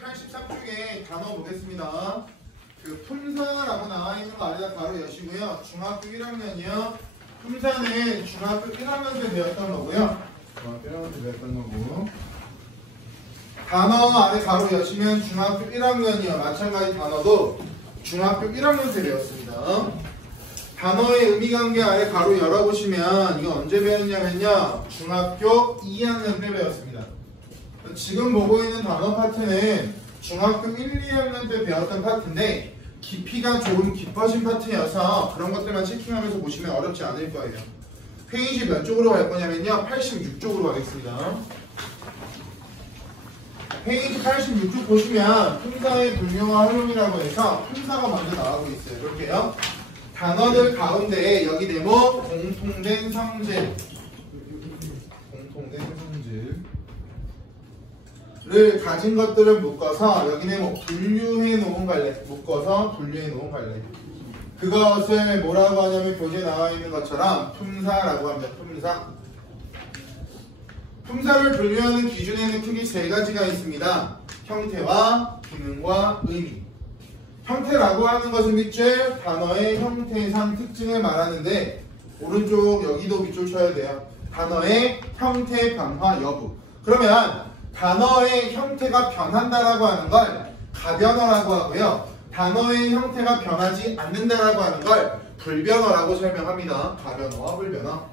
83쪽에 단어 보겠습니다. 그 품사라고 나와 있는 거 아래다 가로 여시고요. 중학교 1학년이요. 품사는 중학교 1학년 때 배웠던 거고요. 중학교 1학년 때 배웠던 거고. 단어 아래 가로 여시면 중학교 1학년이요. 마찬가지 단어도 중학교 1학년 때 배웠습니다. 단어의 의미관계 아래 가로 열어보시면 이거 언제 배웠냐면요. 중학교 2학년 때 배웠습니다. 지금 보고 있는 단어 파트는 중학교 1, 2학년 때 배웠던 파트인데 깊이가 조금 깊어진 파트여서 그런 것들만 체킹하면서 보시면 어렵지 않을 거예요. 페이지 몇 쪽으로 갈 거냐면요. 86쪽으로 가겠습니다. 페이지 86쪽 보시면 품사의 분류와 활용이라고 해서 품사가 먼저 나오고 있어요. 볼게요. 단어들 가운데 여기 네모 공통된 성질 를 가진 것들을 묶어서 여기는 뭐 분류해 놓은 갈래 묶어서 분류해 놓은 갈래 그것을 뭐라고 하냐면 교재에 나와 있는 것처럼 품사라고 합니다. 품사를 분류하는 기준에는 크게 세 가지가 있습니다. 형태와 기능과 의미. 형태라고 하는 것은 밑줄 단어의 형태상 특징을 말하는데 오른쪽 여기도 밑줄 쳐야 돼요. 단어의 형태 변화 여부. 그러면 단어의 형태가 변한다라고 하는 걸 가변어라고 하고요. 단어의 형태가 변하지 않는다라고 하는 걸 불변어라고 설명합니다. 가변어와 불변어.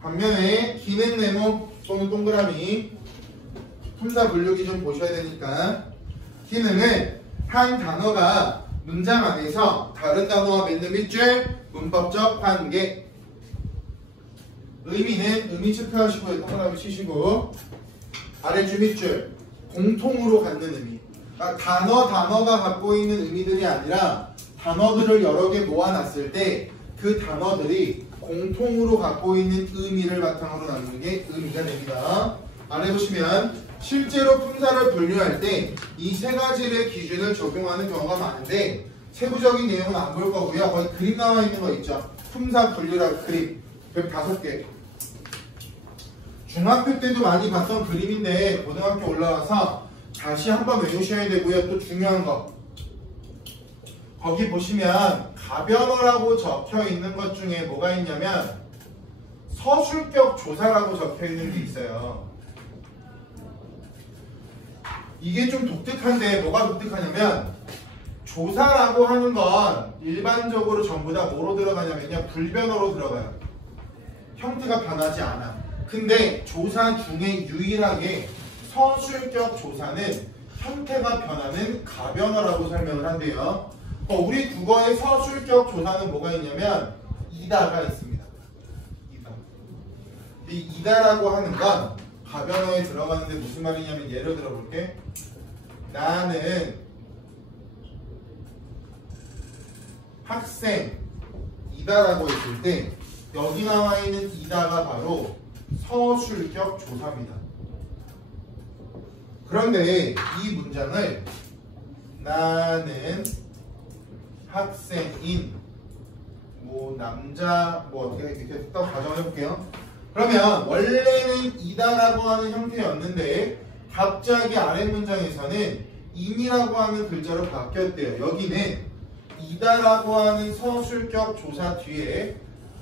반면에 기능 네모 또는 동그라미 품사 분류기 좀 보셔야 되니까 기능은 한 단어가 문장 안에서 다른 단어와 맺는 밑줄 문법적 관계. 의미는 의미 체크하시고 동그라미 치시고 아래줄 밑줄 공통으로 갖는 의미. 그러니까 단어가 갖고 있는 의미들이 아니라 단어들을 여러 개 모아놨을 때 그 단어들이 공통으로 갖고 있는 의미를 바탕으로 나누는 게 의미가 됩니다. 아래 보시면 실제로 품사를 분류할 때 이 세 가지의 기준을 적용하는 경우가 많은데 세부적인 내용은 안 볼 거고요. 거기 그림 나와 있는 거 있죠. 품사 분류라고 그림 5개. 중학교 때도 많이 봤던 그림인데 고등학교 올라와서 다시 한번 외우셔야 되고요. 또 중요한 거 거기 보시면 가변어라고 적혀 있는 것 중에 뭐가 있냐면 서술격 조사라고 적혀 있는 게 있어요. 이게 좀 독특한데 뭐가 독특하냐면 조사라고 하는 건 일반적으로 전부 다 뭐로 들어가냐면요. 불변어로 들어가요. 형태가 변하지 않아. 근데 조사 중에 유일하게 서술격 조사는 형태가 변하는 가변어라고 설명을 한대요. 우리 국어의 서술격 조사는 뭐가 있냐면 이다가 있습니다. 이 이다라고 하는 건 가변어에 들어가는데 무슨 말이냐면 예를 들어 볼게. 나는 학생이다라고 했을 때 여기 나와 있는 이다가 바로 서술격 조사입니다. 그런데 이 문장을 나는 학생인 뭐 남자 뭐 어떻게 이렇게 또 가정을 해볼게요. 그러면 원래는 이다라고 하는 형태였는데 갑자기 아래 문장에서는 인이라고 하는 글자로 바뀌었대요. 여기는 이다라고 하는 서술격 조사 뒤에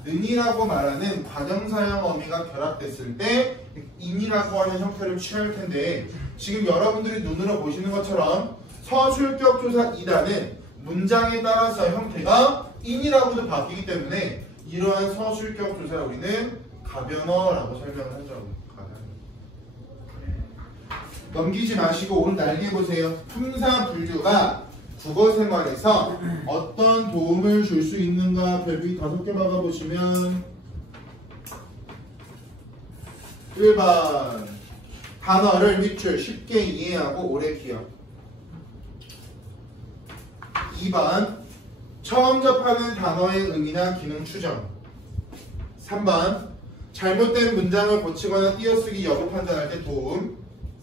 는이라고 말하는 과정사형 어미가 결합됐을 때 인이라고 하는 형태를 취할 텐데 지금 여러분들이 눈으로 보시는 것처럼 서술격 조사 이다는 문장에 따라서 형태가 인이라고도 바뀌기 때문에 이러한 서술격 조사를 우리는 가변어라고 설명을 하죠. 넘기지 마시고 오늘 날개 보세요. 품사 분류가 국어 생활에서 어떤 도움을 줄 수 있는가 별빛 5개 막아보시면 1번 단어를 밑줄 쉽게 이해하고 오래 기억. 2번 처음 접하는 단어의 의미나 기능 추정. 3번 잘못된 문장을 고치거나 띄어쓰기 여부 판단할 때 도움.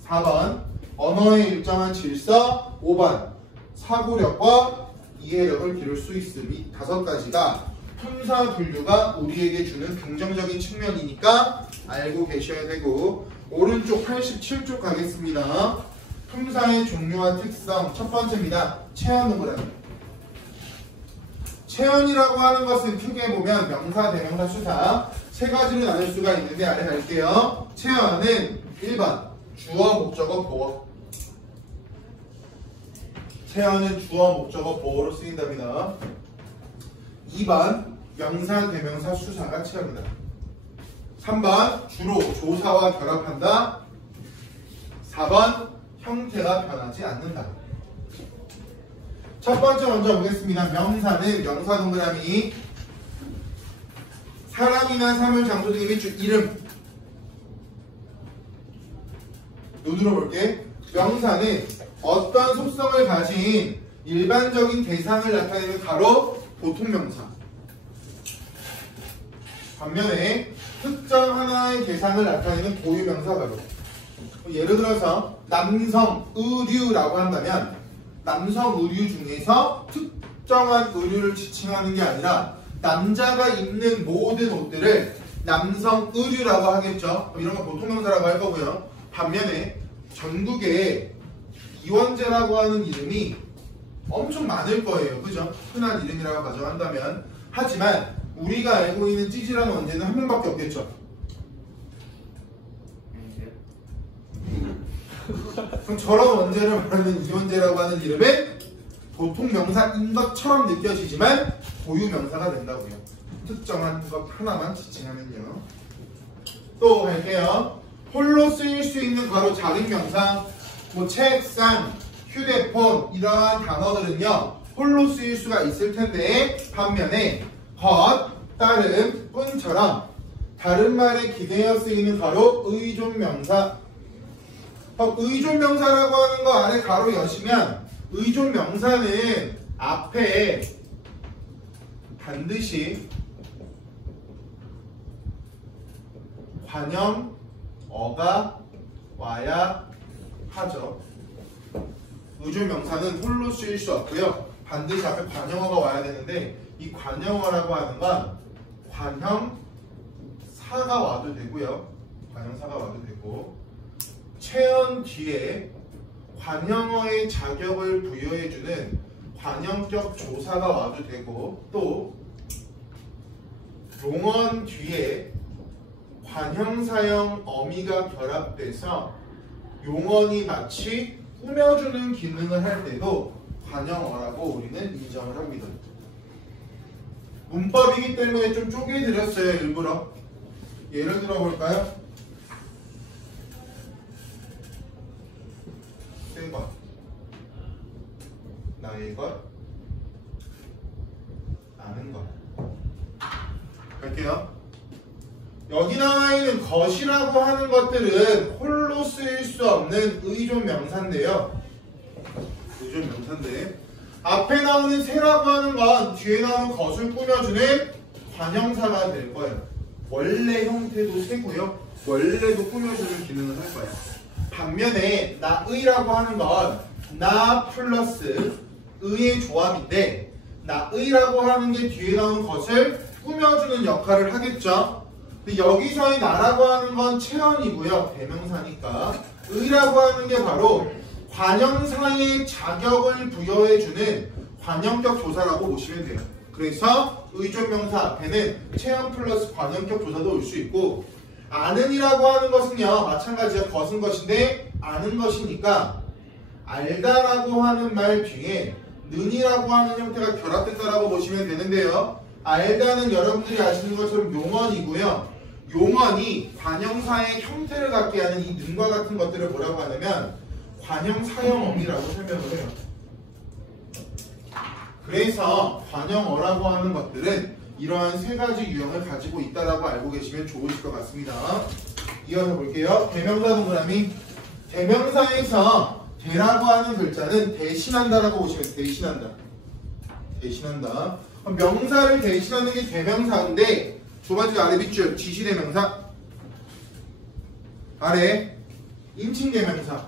4번 언어의 일정한 질서. 5번 사고력과 이해력을 기를 수 있음이 5가지가 품사 분류가 우리에게 주는 긍정적인 측면이니까 알고 계셔야 되고 오른쪽 87쪽 가겠습니다. 품사의 종류와 특성. 첫 번째입니다. 체언 동그라미. 체언이라고 하는 것은 크게 보면 명사, 대명사, 수사 세 가지로 나눌 수가 있는데 아래 갈게요. 체언은 1번 주어, 목적어, 보어. 체언은 주어, 목적어, 보어로 쓰인답니다. 2번 명사, 대명사, 수사가 체언이다. 3번 주로 조사와 결합한다. 4번 형태가 변하지 않는다. 첫 번째 먼저 보겠습니다. 명사는 명사 동그라미 사람이나 사물, 장소 등의 밑줄 이름. 눈으로 볼게. 명사는 어떤 속성을 가진 일반적인 대상을 나타내는 가로 보통명사. 반면에 특정 하나의 대상을 나타내는 고유명사 가로. 예를 들어서 남성 의류라고 한다면 남성 의류 중에서 특정한 의류를 지칭하는 게 아니라 남자가 입는 모든 옷들을 남성 의류라고 하겠죠. 이런 거 보통명사라고 할 거고요. 반면에 전국에 이원재라고 하는 이름이 엄청 많을 거예요. 그죠? 흔한 이름이라고 가정한다면. 하지만 우리가 알고 있는 찌질한 원재는 한 명밖에 없겠죠. 그럼 저런 원재를 말하는 이원재라고 하는 이름은 보통 명사인 것처럼 느껴지지만 고유 명사가 된다고요. 특정한 것 하나만 지칭하면요. 또 갈게요. 홀로 쓰일 수 있는 바로 작은 명사, 뭐 책상, 휴대폰 이러한 단어들은요 홀로 쓰일 수가 있을 텐데 반면에 헛, 따름, 뿐처럼 다른 말에 기대어 쓰이는 가로 의존명사. 의존명사라고 하는 거 아래 가로 여시면 의존명사는 앞에 반드시 관형어가 와야 하죠. 의존명사는 홀로 쓰일 수 없고요. 반드시 앞에 관형어가 와야 되는데 이 관형어라고 하는 건 관형사가 와도 되고요. 관형사가 와도 되고 체언 뒤에 관형어의 자격을 부여해주는 관형격 조사가 와도 되고 또 용언 뒤에 관형사형 어미가 결합돼서 용언이 마치 꾸며주는 기능을 할 때도 관형어라고 우리는 인정을 합니다. 문법이기 때문에 좀 쪼개드렸어요. 일부러. 예를 들어 볼까요? 새 것, 나의 것, 아는 것. 갈게요. 여기 나와 있는 것이라고 하는 것들은 홀로 쓰일 수 없는 의존명사인데요. 의존명사인데 앞에 나오는 새라고 하는 건 뒤에 나오는 것을 꾸며주는 관형사가 될 거예요. 원래 형태도 새고요. 원래도 꾸며주는 기능을 할 거예요. 반면에 나의라고 하는 건 나 플러스 의의 조합인데 나의라고 하는 게 뒤에 나오는 것을 꾸며주는 역할을 하겠죠. 근데 여기서의 나라고 하는 건 체언이고요. 대명사니까 의라고 하는 게 바로 관형사의 자격을 부여해주는 관형격 조사라고 보시면 돼요. 그래서 의존명사 앞에는 체언 플러스 관형격 조사도 올 수 있고 아는이라고 하는 것은요 마찬가지로 것은 것인데 아는 것이니까 알다라고 하는 말 뒤에 는이라고 하는 형태가 결합됐다라고 보시면 되는데요. 알다는 여러분들이 아시는 것처럼 용언이고요. 용언이 관형사의 형태를 갖게 하는 이 는과 같은 것들을 뭐라고 하냐면 관형사형어미라고 설명을 해요. 그래서 관형어라고 하는 것들은 이러한 세 가지 유형을 가지고 있다라고 알고 계시면 좋으실 것 같습니다. 이어서 볼게요. 대명사 동그라미. 대명사에서 대라고 하는 글자는 대신한다라고 보시면 돼요. 대신한다. 대신한다. 명사를 대신하는 게 대명사인데 두 번째 아래 밑줄 지시대명사 아래 인칭대명사.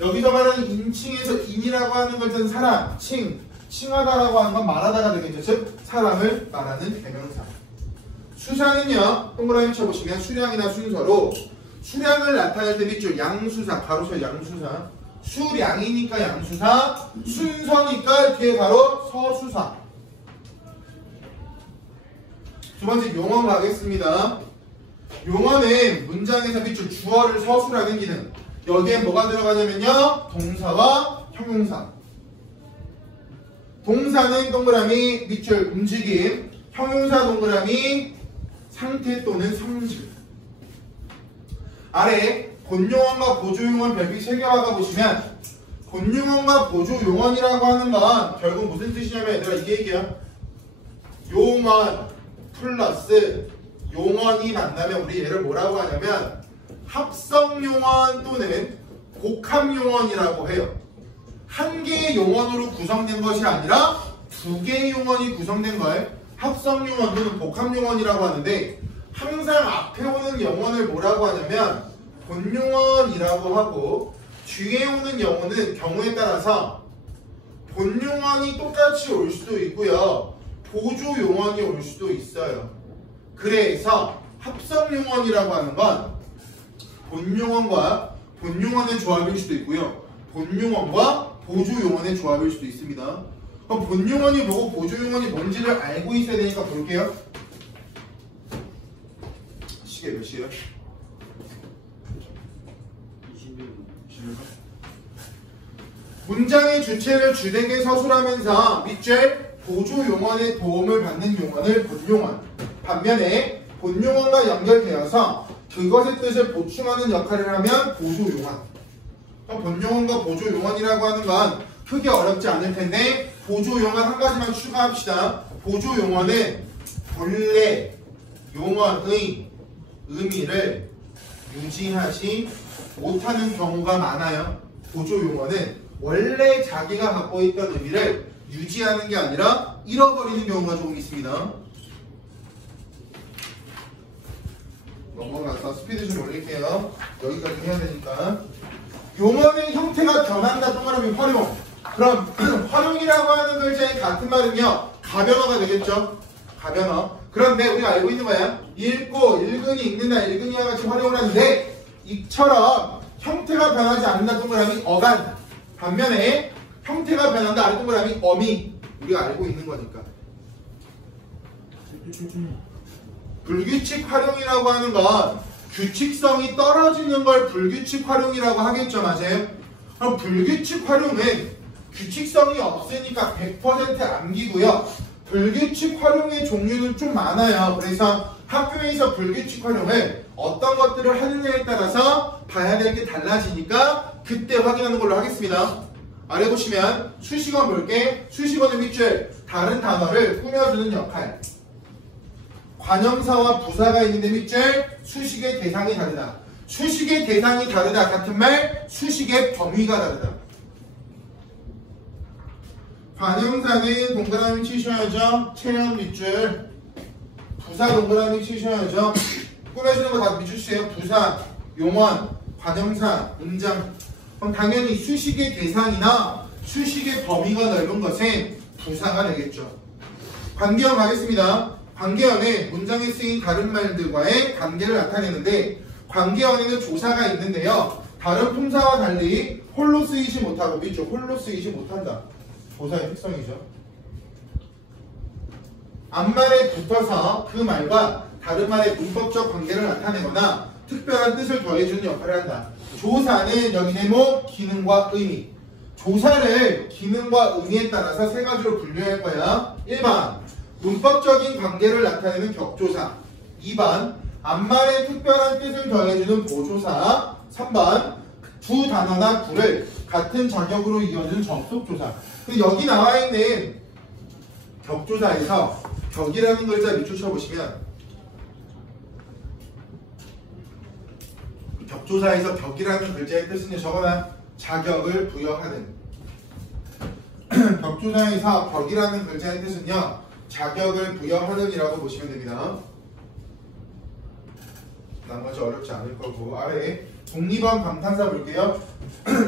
여기서 말하는 인칭에서 인이라고 하는 것은 사람, 칭하다라고 하는 건 말하다가 되겠죠. 즉 사람을 말하는 대명사. 수사는요 동그라미 쳐보시면 수량이나 순서로 수량을 나타낼 때 밑줄 양수사, 가로서 양수사, 수량이니까 양수사, 순서니까 뒤에 바로 서수사. 두 번째 용언 가겠습니다. 용언은 문장에서 밑줄 주어를 서술하는 기능. 여기에 뭐가 들어가냐면요, 동사와 형용사. 동사는 동그라미 밑줄 움직임, 형용사 동그라미 상태 또는 성질. 아래 본용언과 보조용언 별빛 3개화가 보시면, 본용언과 보조용언이라고 하는 건 결국 무슨 뜻이냐면, 얘들아 이게 얘기야. 용언 플러스 용언이 만나면 우리 얘를 뭐라고 하냐면 합성용언 또는 복합용언이라고 해요. 한 개의 용언으로 구성된 것이 아니라 두 개의 용언이 구성된 걸 합성용언 또는 복합용언이라고 하는데, 항상 앞에 오는 용언을 뭐라고 하냐면 본용언이라고 하고, 뒤에 오는 용언은 경우에 따라서 본용언이 똑같이 올 수도 있고요, 보조용언이 올 수도 있어요. 그래서 합성용언이라고 하는 건 본용언과 본용언의 조합일 수도 있고요, 본용언과 보조용언의 조합일 수도 있습니다. 그럼 본용언이 뭐고 보조용언이 뭔지를 알고 있어야 되니까 볼게요. 시계 몇 시에요? 21분. 문장의 주체를 주되게 서술하면서 밑줄 보조용언의 도움을 받는 용언을 본용언, 반면에 본용언과 연결되어서 그것의 뜻을 보충하는 역할을 하면 보조용언. 본용언과 보조용언이라고 하는 건 크게 어렵지 않을 텐데, 보조용언 한 가지만 추가합시다. 보조용언은 본래 용언의 의미를 유지하지 못하는 경우가 많아요. 보조용언은 원래 자기가 갖고 있던 의미를 유지하는 게 아니라 잃어버리는 경우가 조금 있습니다. 넘어가서 스피드 좀 올릴게요. 여기까지 해야 되니까. 용언의 형태가 변한다 동그라미 활용. 그럼 활용이라고 하는 글자의 같은 말은요, 가변어가 되겠죠. 가변어. 그런데 우리가 알고 있는 거야, 읽고 읽은이 읽는다 읽은이와 같이 활용을 하는데, 이처럼 형태가 변하지 않는다 동그라미 어간, 반면에 형태가 변한다 아래 동그라미 어미. 우리가 알고 있는 거니까. 불규칙 활용이라고 하는 건 규칙성이 떨어지는 걸 불규칙 활용이라고 하겠죠. 맞아요? 그럼 불규칙 활용은 규칙성이 없으니까 100% 암기고요, 불규칙 활용의 종류는 좀 많아요. 그래서 학교에서 불규칙 활용을 어떤 것들을 하느냐에 따라서 봐야 될 게 달라지니까 그때 확인하는 걸로 하겠습니다. 아래 보시면 수식어 볼게. 수식어는 밑줄 다른 단어를 꾸며주는 역할. 관형사와 부사가 있는데 밑줄 수식의 대상이 다르다. 수식의 대상이 다르다 같은 말, 수식의 범위가 다르다. 관형사는 동그라미 치셔야죠. 체형 밑줄. 부사 동그라미 치셔야죠. 꾸며주는 거 다 밑줄 치세요. 부사, 용언, 관형사, 문장. 그럼 당연히 수식의 대상이나 수식의 범위가 넓은 것은 부사가 되겠죠. 관계어 가겠습니다. 관계어는 문장에 쓰인 다른 말들과의 관계를 나타내는데, 관계어에는 조사가 있는데요, 다른 품사와 달리 홀로 쓰이지 못하고, 밑줄 홀로 쓰이지 못한다. 조사의 특성이죠. 앞말에 붙어서 그 말과 다른 말의 문법적 관계를 나타내거나 특별한 뜻을 더해주는 역할을 한다. 조사는 여기 제목 기능과 의미. 조사를 기능과 의미에 따라서 세 가지로 분류할 거야. 1번 문법적인 관계를 나타내는 격조사. 2번 앞말에 특별한 뜻을 더해주는 보조사. 3번 두 단어나 구를 같은 자격으로 이어주는 접속조사. 근데 여기 나와 있는 격조사에서 격이라는 글자 밑줄 쳐보시면, 격조사에서 격이라는 글자의 뜻은 저거나 자격을 부여하는. 격조사에서 격이라는 글자의 뜻은요, 자격을 부여하는 이라고 보시면 됩니다. 나머지 어렵지 않을 거고. 아래 독립한 감탄사 볼게요.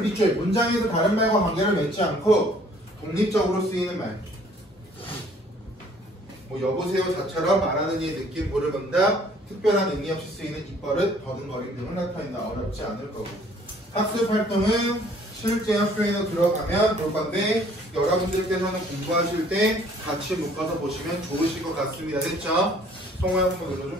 밑줄 문장에서 다른 말과 관계를 맺지 않고 독립적으로 쓰이는 말. 뭐 여보세요 자처럼 말하는 이의 느낌 모르는다, 특별한 의미 없이 쓰이는 입버릇, 버둥거림 등을 나타낸다. 어렵지 않을 거고. 학습 활동은 실제 학교에도 들어가면 볼 건데 여러분들께서는 공부하실 때 같이 묶어서 보시면 좋으실 것 같습니다. 됐죠? 성호 한번 눌러줘.